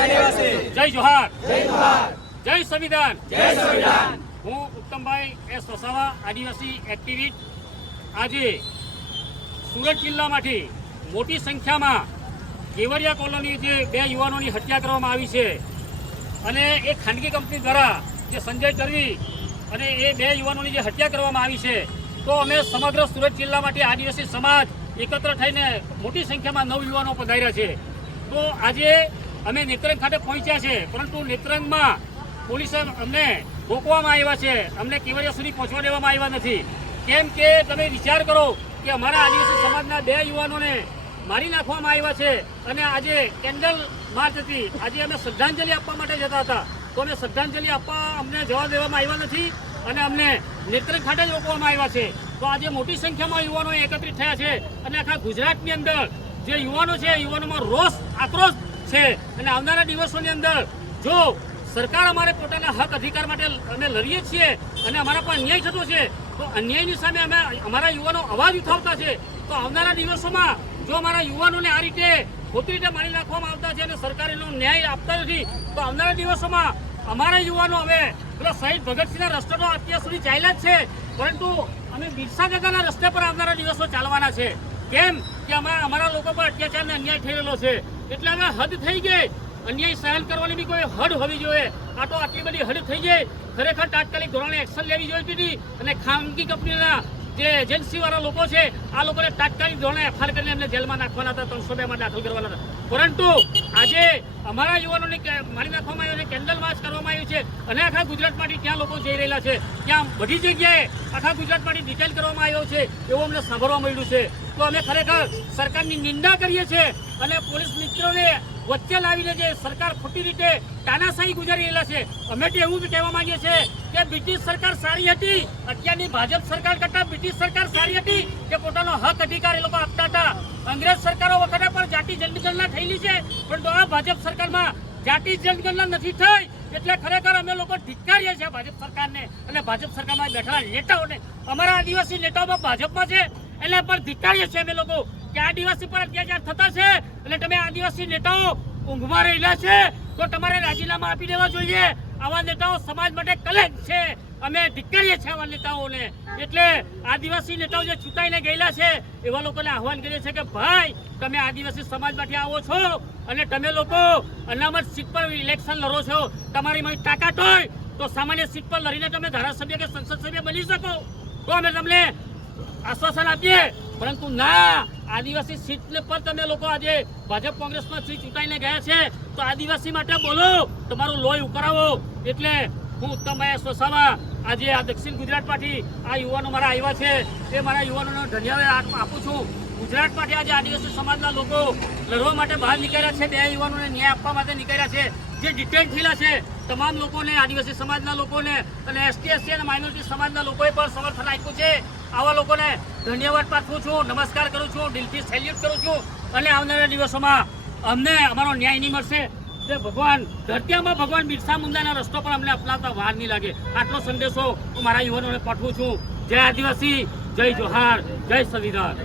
જય જોહાર. જય સંવિધાન. હું ઉત્તમભાઈ એસ વસાવા આદિવાસી એક્ટિવિસ્ટ આજે સુરત જિલ્લામાંથી મોટી સંખ્યામાં કેવડિયા કોલોની જે બે યુવાનોની હત્યા કરવામાં આવી છે અને એ ખાનગી કંપની દ્વારા જે સંજય કરવી અને એ બે યુવાનોની જે હત્યા કરવામાં આવી છે તો અમે સમગ્ર સુરત જિલ્લામાંથી આદિવાસી સમાજ એકત્ર થઈને મોટી સંખ્યામાં નવ યુવાનો પધાર્યા છે. તો આજે અમે નેત્રંગ ખાતે પહોંચ્યા છે, પરંતુ નેત્રંગમાં પોલીસે અમને રોકવામાં આવ્યા છે. અમને કેવડિયા સુધી પહોંચવા દેવામાં આવ્યા નથી. કેમ કે તમે વિચાર કરો કે અમારા આદિવાસી સમાજના બે યુવાનોને મારી નાખવામાં આવ્યા છે અને આજે કેન્ડલ માર્ચ હતી. આજે અમે શ્રદ્ધાંજલિ આપવા માટે જતા હતા. તો અમે શ્રદ્ધાંજલિ આપવા અમને જવા દેવામાં આવ્યા નથી અને અમને નેત્રંગ ખાતે જ રોકવામાં આવ્યા છે. તો આજે મોટી સંખ્યામાં યુવાનો એકત્રિત થયા છે અને આખા ગુજરાતની અંદર જે યુવાનો છે, યુવાનોમાં રોષ, આક્રોશ છે. અને આવનારા દિવસોની અંદર જો સરકાર અમારે પોતાના હક અધિકાર માટે અમે લડીએ છીએ અને અમારા પર અન્યાય થતો છે, તો અન્યાયની સામે અમે અમારા યુવાનો અવાજ ઉઠાવતા છે. તો આવનારા દિવસોમાં જો અમારા યુવાનોને આ રીતે ખોટી રીતે માની નાખવામાં આવતા છે અને સરકાર એનો ન્યાય આપતા નથી, તો આવનારા દિવસોમાં અમારા યુવાનો હવે પેલા શહીદ ભગતસિંહના રસ્તો તો અત્યાર સુધી ચાલ્યા જ છે. પરંતુ અમે બિરસા દાદાના રસ્તે પર આવનારા દિવસો ચાલવાના છે. કેમ? કે અમારા અમારા લોકો પર અત્યાચાર અને અન્યાય રહેલો છે. એટલે હવે હદ થઈ ગઈ. અન્યાય સહન કરવાની બી કોઈ હદ હોવી જોઈએ. આ તો આટલી બધી હદ થઈ ગઈ. ખરેખર તાત્કાલિક ધોરણે એક્શન લેવી જોઈતી હતી અને ખાનગી કંપનીના જે એજન્સી વાળા લોકો છે, આ લોકોને તાત્કાલિક ધોરણે એફઆર કરીને એમને જેલમાં નાખવાના હતા, ત્રણસો બે માં દાખલ કરવાના હતા. પરંતુ આજે અમારા યુવાનોને મારી નાખવામાં આવ્યું છે કેન્ડલ માર્ચ કરવામાં આવ્યું છે, અને આખા ગુજરાતમાંથી ત્યાં લોકો જઈ રહેલા છે ત્યાં બધી જગ્યાએ આખા ગુજરાતમાંથી ડિટેલ કરવામાં આવ્યો છે, એવું અમને સાંભળવા મળ્યું છે. તો અમે ખરેખર સરકારની નિંદા કરીએ છીએ અને પોલીસ મિત્રોને વચ્ચે લાવીને જે સરકાર ખોટી રીતે તાનાશાહી ગુજારી રહેલા છે, અમે તો એવું બી કહેવા માંગીએ છીએ કે બ્રિટિશ સરકાર સારી હતી, અત્યારની ભાજપ સરકાર કરતા બ્રિટિશ સરકાર સારી હતી કે પોતાનો હક અધિકાર એ લોકો આપતા હતા. અંગ્રેજ સરકારો વખતે પણ જાતિ જનગણના થયેલી છે, પરંતુ આ ભાજપ સરકારમાં જાતિ જનગણના નથી થઈ, એટલે ખરેખર અમે લોકો ધિક્કારીએ છીએ ભાજપ સરકારને. અને ભાજપ સરકારમાં બેઠેલા નેતાઓને, અમારા આદિવાસી નેતાઓમાં ભાજપમાં છે એટલે પણ ધિક્કારીએ છીએ અમે લોકો. કે આદિવાસી પર અત્યાચાર થતા છે? એટલે તમે આદિવાસી નેતાઓ ઊંઘમાં રહેલા છે? તો તમારે રાજીનામા આપી દેવા જોઈએ. આવા નેતાઓ સમાજ માટે કલેશ છે. અમે ધિક્કારીએ છીએ આવા નેતાઓને. એટલે આદિવાસી નેતાઓ જે છૂટાઈને ગયેલા છે, એવા લોકોને આહવાન કરીએ છીએ કે, ભાઈ, તમે આદિવાસી સમાજમાંથી આવો છો અને તમે લોકો અનામત સીટ પર ઇલેક્શન લડો છો. તમારી મારી તાકાત હોય તો સામાન્ય સીટ પર લડીને તમે ધારાસભ્ય કે સંસદ સભ્ય બની શકો. તો અમે તમને આશ્વાસન આપીએ. પરંતુ ના આદિવાસી સીટ પર તમે લોકો આજે ભાજપ કોંગ્રેસમાંથી ચૂંટાઈને ગયા છે, તો આદિવાસી માટે બોલો, તમારું લોહી ઉકરાવો એટલે હું ઉત્તમ મહેશ વસાવા આજે આ દક્ષિણ ગુજરાતમાંથી આ યુવાનો મારા આવ્યા છે, એ મારા યુવાનોનો ધન્યવાદ આપું છું. ગુજરાતમાંથી આજે આદિવાસી સમાજના લોકો લડવા માટે બહાર નીકળ્યા છે, બે યુવાનોને ન્યાય આપવા માટે નીકળ્યા છે. જે ડિટેન થયેલા છે, તમામ લોકોને, આદિવાસી સમાજના લોકોને અને એસટી એસસી અને માઇનોરિટી સમાજના લોકોએ પણ સમર્થન આપ્યું છે. આવા લોકોને ધન્યવાદ પાઠવું છું, નમસ્કાર કરું છું, દિલથી સેલ્યુટ કરું છું અને આવનારા દિવસોમાં અમને અમારો ન્યાય નહીં મળશે. તે ભગવાન ધરતીમાં ભગવાન બિરસા મુંડાના રસ્તો પર અમને અપનાવતા વાર નહીં લાગે. આટલો સંદેશો હું મારા યુવાનોને પાઠવું છું. જય આદિવાસી, જય જોહાર, જય સંવિધાન.